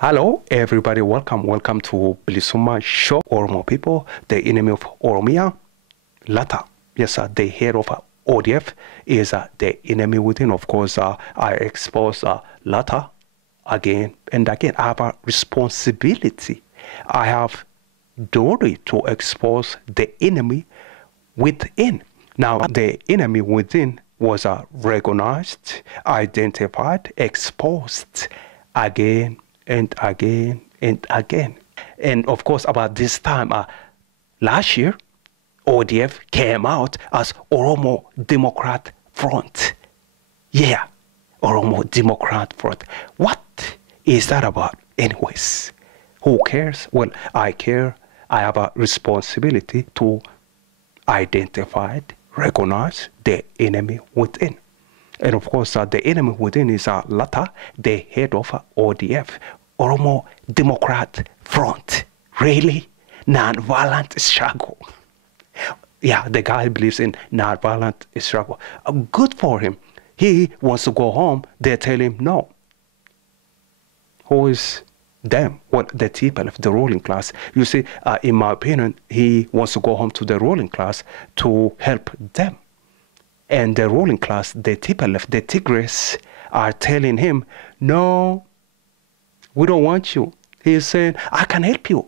Hello, everybody. Welcome to Bilisuma Show. Oromo people, the enemy of Oromia, Lata. Yes, the head of ODF is the enemy within. Of course, I expose Lata again and again. I have a responsibility. I have duty to expose the enemy within. Now, the enemy within was recognized, identified, exposed again and again and again. And of course, about this time last year, ODF came out as Oromo Democrat Front. Yeah, Oromo Democrat Front. What is that about anyways? Who cares? Well, I care. I have a responsibility to identify, recognize the enemy within. And of course, the enemy within is Lata, the head of ODF, Oromo Democrat Front. Really? Non-violent struggle. Yeah, the guy believes in non-violent struggle. Good for him. He wants to go home. They tell him no. Who is them? Well, the people, the ruling class. You see, in my opinion, he wants to go home to the ruling class to help them. And the ruling class, the TPLF, the Tigris, are telling him, no, we don't want you. He's saying, I can help you.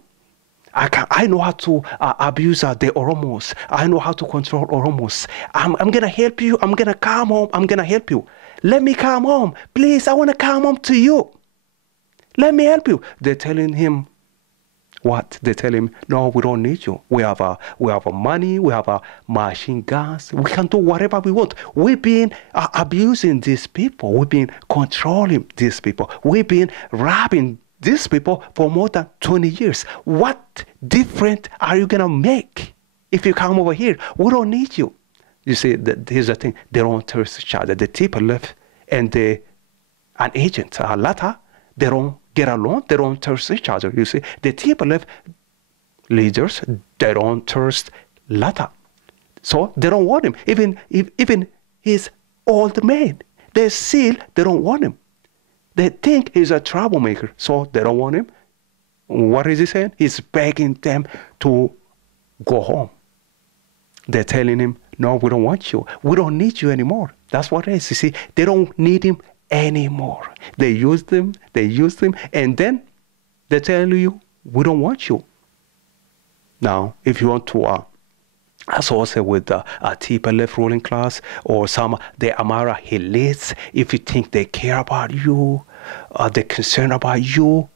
I know how to abuse the Oromos. I know how to control Oromos. I'm going to help you. I'm going to come home. I'm going to help you. Let me come home. Please, I want to come home to you. Let me help you. They're telling him what? They tell him, no, we don't need you. We have money. We have machine guns. We can do whatever we want. We've been abusing these people. We've been controlling these people. We've been robbing these people for more than 20 years. What different are you going to make if you come over here? We don't need you. You see, here's the thing. They don't trust each other. The TPLF and an agent, Lata, they don't get along. They don't trust each other. You see, the TPLF leaders, they don't trust Lata. So they don't want him. Even his old man, they don't want him. They think he's a troublemaker, so they don't want him. What is he saying? He's begging them to go home. They're telling him, no, we don't want you. We don't need you anymore. That's what it is. You see, they don't need him anymore. They use them, and then they tell you, we don't want you. Now, if you want to associate with the TPLF ruling class or the Amara elites, if you think they care about you, they're concerned about you,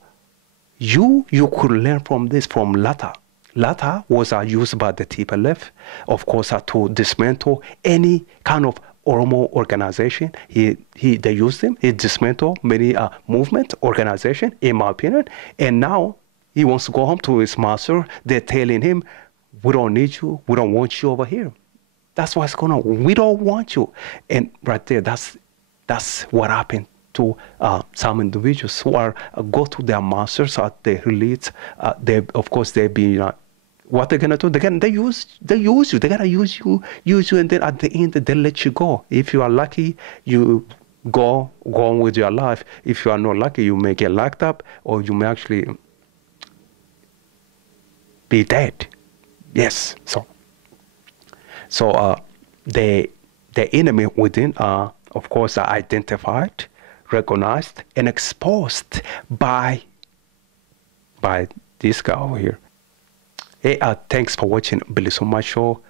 you could learn from this, from Lata. Lata was used by the TPLF, of course, to dismantle any kind of Oromo organization. They used him. He dismantled many movement organization, in my opinion. And now he wants to go home to his master. They're telling him, we don't need you. We don't want you over here. That's what's going on. We don't want you. And right there, that's what happened to some individuals who are go to their masters at the elites. Of course, they've been. What they're gonna do? They use you. They're gonna use you, and then at the end they let you go. If you are lucky, you go on with your life. If you are not lucky, you may get locked up, or you may actually be dead. Yes. So the enemy within of course, are identified, recognized, and exposed by this guy over here. Hey, thanks for watching Bilisuma Show.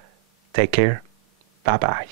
Take care. Bye-bye.